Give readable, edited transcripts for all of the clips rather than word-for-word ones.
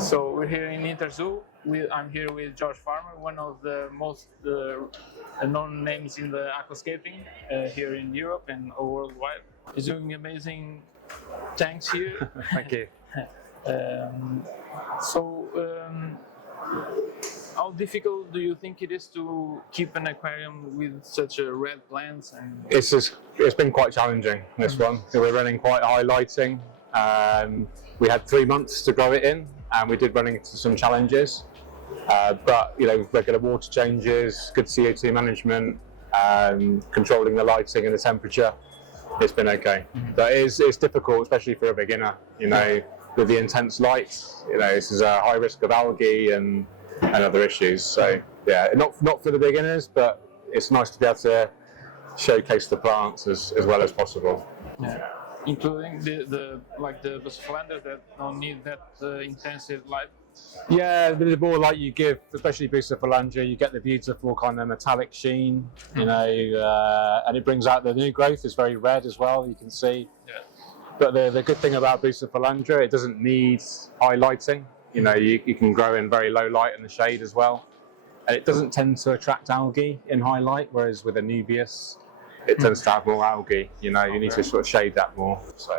So we're here in Interzoo. I'm here with George Farmer, one of the most known names in the aquascaping here in Europe and worldwide. He's doing amazing tanks here. Thank you. Um, so, how difficult do you think it is to keep an aquarium with such a red plants? And It's been quite challenging, this one. We're running quite high lighting. We had 3 months to grow it in, and we did run into some challenges. But regular water changes, good CO2 management, controlling the lighting and the temperature, it's been okay. But it's difficult, especially for a beginner. With the intense light, this is a high risk of algae and other issues. So yeah, not for the beginners, but it's nice to be able to showcase the plants as well as possible. Yeah. Including the Bucephalanders that don't need that intensive light. Yeah, the more light you give, especially Bucephalandra, you get the beautiful kind of metallic sheen, and it brings out the new growth. It's very red as well, you can see. Yeah. But the good thing about Bucephalandra, it doesn't need high lighting. You can grow in very low light in the shade as well. And it doesn't tend to attract algae in high light, whereas with Anubias, it tends to have more algae. You need to sort of shade that more. So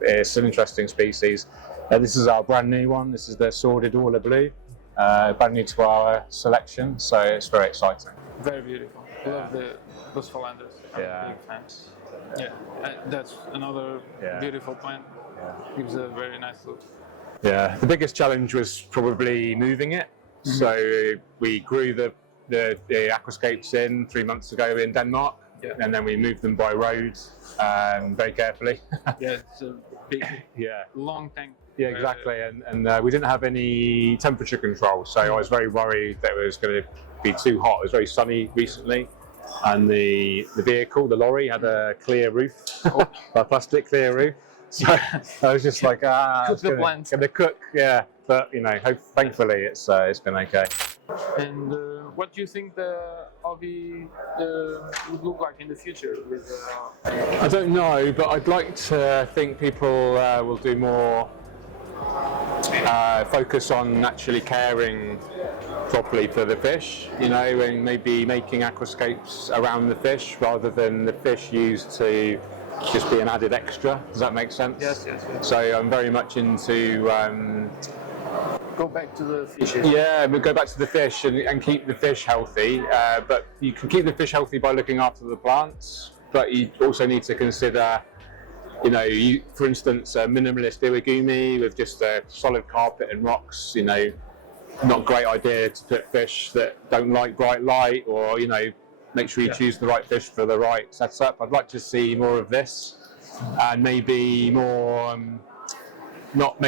it's an interesting species. This is our brand new one. This is the Sordid Orla Blue, brand new to our selection. So it's very exciting. Very beautiful. I love the Bucephalanders. Yeah. Big fans. Yeah, that's another beautiful plant. Yeah. Gives a very nice look. Yeah, the biggest challenge was probably moving it. So we grew the aquascapes in 3 months ago in Denmark, and then we moved them by road very carefully. Yeah, it's a big, long tank. Yeah, exactly. And we didn't have any temperature control, so I was very worried that it was going to be too hot. It was very sunny recently, and the vehicle, the lorry, had a clear roof, a plastic clear roof. So I was just like, cook the plants. Gonna cook, yeah. But thankfully, it's been okay. And what do you think the hobby would look like in the future? I don't know, but I'd like to think people will do more focus on actually caring properly for the fish, and maybe making aquascapes around the fish rather than the fish used to just be an added extra. Does that make sense? Yes. So I'm very much into go back to the fish. Yeah, we go back to the fish and keep the fish healthy. But you can keep the fish healthy by looking after the plants. But you also need to consider, for instance, a minimalist iwagumi with just a solid carpet and rocks. Not a great idea to put fish that don't like bright light, or make sure you choose the right fish for the right setup. I'd like to see more of this, and maybe more, not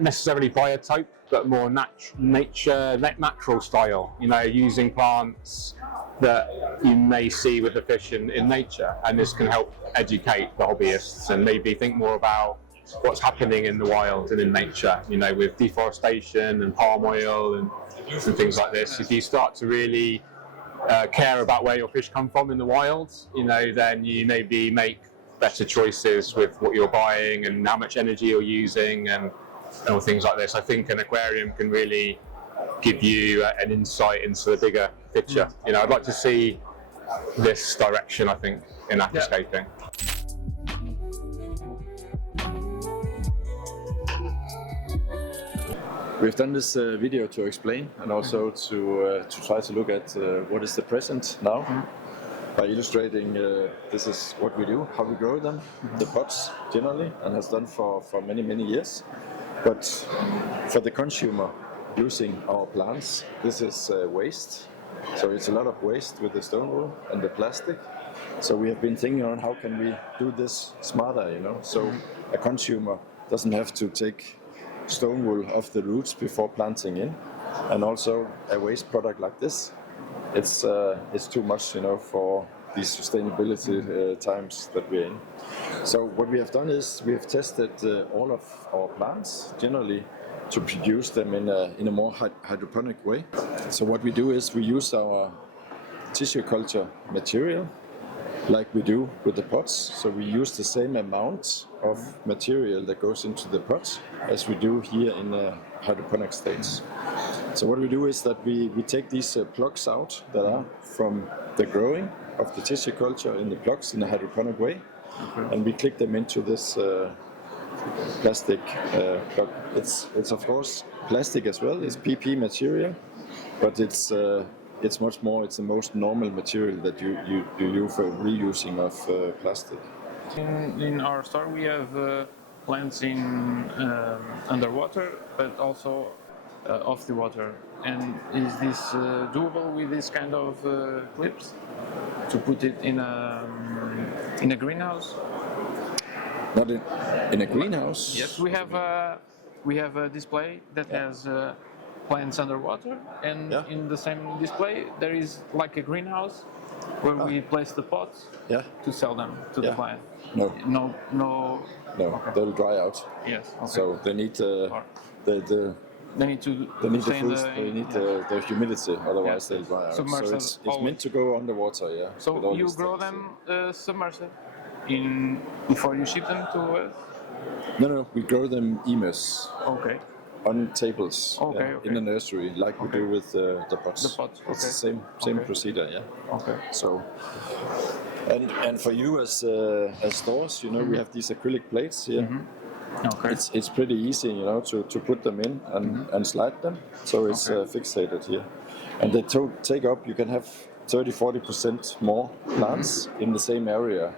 necessarily biotope, but more natural style. Using plants that you may see with the fish in nature, and this can help educate the hobbyists and maybe think more about what's happening in the wild and in nature. With deforestation and palm oil and things like this. If you start to really care about where your fish come from in the wild, then you maybe make better choices with what you're buying and how much energy you're using and all things like this. I think an aquarium can really give you an insight into the bigger picture. I'd like to see this direction, I think, in aquascaping. We've done this video to explain and also to try to look at what is the present now by illustrating this is what we do, how we grow them, the pots generally, and has done for many years. But for the consumer using our plants, this is waste. So it's a lot of waste with the stone wool and the plastic. So we have been thinking on how can we do this smarter, so a consumer doesn't have to take stone wool off the roots before planting in, and also a waste product like this, it's too much, for these sustainability times that we're in. So what we have done is we have tested all of our plants generally to produce them in a more hydroponic way. So what we do is we use our tissue culture material like we do with the pots. So we use the same amount of material that goes into the pot as we do here in the hydroponic stage. So what we do is that we take these plugs out that are from the growing of the tissue culture in the plugs in a hydroponic way, and we click them into this plastic plug. It's of course plastic as well. It's PP material, but it's much more. It's the most normal material that you use for reusing of plastic. In our store, we have plants in underwater, but also off the water. And is this doable with this kind of clips to put it in a greenhouse? Not in a greenhouse. Yes, we have a display that has plants underwater, and in the same display there is like a greenhouse where we place the pots to sell them to the client. No. No. Okay. They'll dry out. Yes. Okay. So they need They need to stay in the humidity, otherwise they'll dry out. So Submerged it's always. meant to go underwater, with So all you these grow things. them submerged before you ship them to us? No, we grow them emus Okay. on tables Okay. in a nursery, like we do with the pots. The pots, It's the okay. same Okay. procedure, yeah. Okay. So, and for you as stores, we have these acrylic plates here. Okay. It's pretty easy, to put them in and slide them. So it's fixated here, and they take up. You can have 30-40% more plants in the same area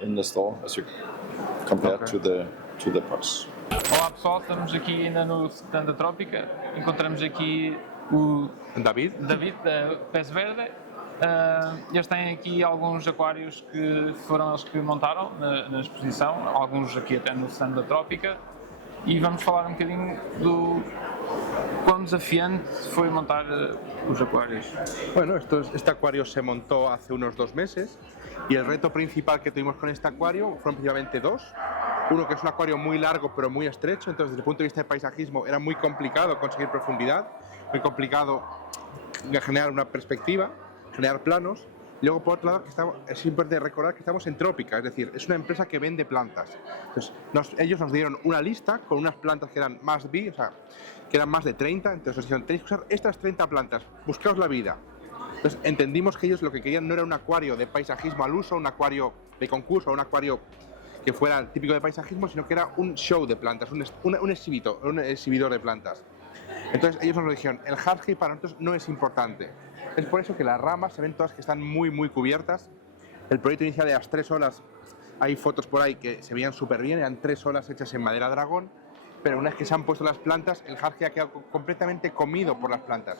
in the store as you compared to the pots. Olá pessoal, estamos aqui ainda no stand da Trópica. Encontramos aqui o David. da Pés Verde. Eles têm aqui alguns aquários que foram eles que montaram na exposição, alguns aqui até no stand da Trópica. E vamos falar um bocadinho do quão desafiante foi montar os acuarios. Bueno, este acuario se montó hace unos 2 meses y el reto principal que tuvimos con este acuario fueron principalmente 2. Uno que es un acuario muy largo pero muy estrecho, entonces desde el punto de vista de paisajismo era muy complicado conseguir profundidad, muy complicado generar una perspectiva, generar planos. Luego, por otro lado, es importante recordar que estamos en Trópica, es decir, es una empresa que vende plantas. Entonces, ellos nos dieron una lista con unas plantas que eran más que eran más de 30, entonces nos dijeron, tenéis que usar estas 30 plantas, buscaos la vida. Entonces, entendimos que ellos lo que querían no era un acuario de paisajismo al uso, un acuario de concurso, un acuario que fuera típico de paisajismo, sino que era un show de plantas, un exhibidor de plantas. Entonces, ellos nos dijeron, el hardscape para nosotros no es importante. Es por eso que las ramas se ven todas que están muy cubiertas. El proyecto inicial de las 3 olas, hay fotos por ahí que se veían súper bien, eran 3 olas hechas en madera dragón, pero una vez que se han puesto las plantas, el hardscape ha quedado completamente comido por las plantas.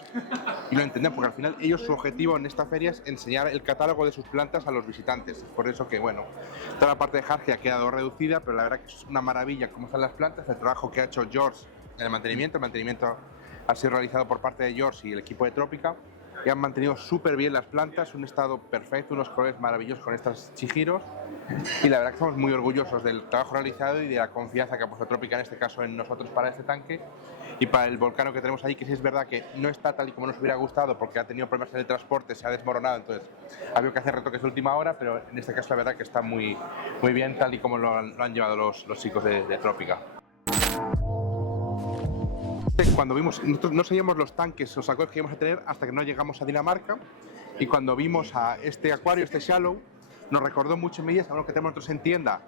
Y lo entendemos, porque al final ellos, su objetivo en esta feria es enseñar el catálogo de sus plantas a los visitantes. Por eso que, bueno, toda la parte de hardscape ha quedado reducida, pero la verdad que es una maravilla cómo están las plantas, el trabajo que ha hecho George en el mantenimiento ha sido realizado por parte de George y el equipo de Trópica, y han mantenido súper bien las plantas, un estado perfecto, unos colores maravillosos con estas chihiros, y la verdad que estamos muy orgullosos del trabajo realizado y de la confianza que ha puesto Trópica en este caso en nosotros para este tanque y para el volcán que tenemos ahí, que sí es verdad que no está tal y como nos hubiera gustado porque ha tenido problemas en el transporte, se ha desmoronado, entonces ha habido que hacer retoques de última hora, pero en este caso la verdad que está muy bien tal y como lo han llevado los chicos de Trópica. Cuando vimos, nosotros no sabíamos los tanques o acuarios que íbamos a tener hasta que no llegamos a Dinamarca, y cuando vimos a este acuario, este Shallow, nos recordó mucho en medidas a uno que tenemos nosotros en tienda,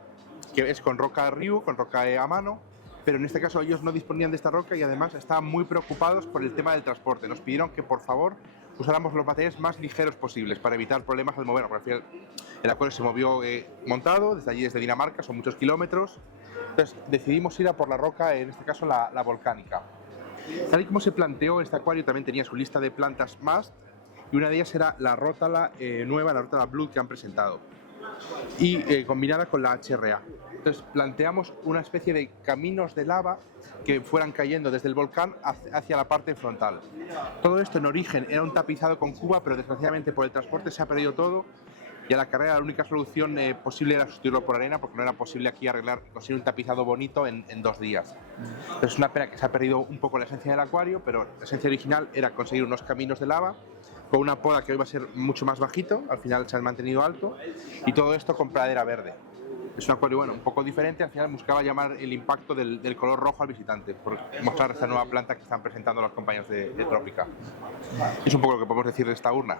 que es con roca Ryu, con roca a mano, pero en este caso ellos no disponían de esta roca y además estaban muy preocupados por el tema del transporte. Nos pidieron que por favor usáramos los materiales más ligeros posibles para evitar problemas al moverlo, porque al final el acuario se movió montado desde allí, desde Dinamarca, son muchos kilómetros, entonces decidimos ir a por la roca, en este caso la volcánica. Tal y como se planteó, este acuario también tenía su lista de plantas más, y una de ellas era la rótala nueva, la rótala Blue que han presentado, y combinada con la HRA. Entonces planteamos una especie de caminos de lava que fueran cayendo desde el volcán hacia la parte frontal. Todo esto en origen era un tapizado con cuba, pero desgraciadamente por el transporte se ha perdido todo, y a la carrera la única solución posible era sustituirlo por arena, porque no era posible aquí conseguir un tapizado bonito en 2 días. Entonces es una pena que se ha perdido un poco la esencia del acuario, pero la esencia original era conseguir unos caminos de lava con una poda que hoy va a ser mucho más bajito, al final se ha mantenido alto, y todo esto con pradera verde. Es un acuario bueno, un poco diferente, al final buscaba llamar el impacto del color rojo al visitante, por mostrar esta nueva planta que están presentando los compañeros de Trópica. Es un poco lo que podemos decir de esta urna.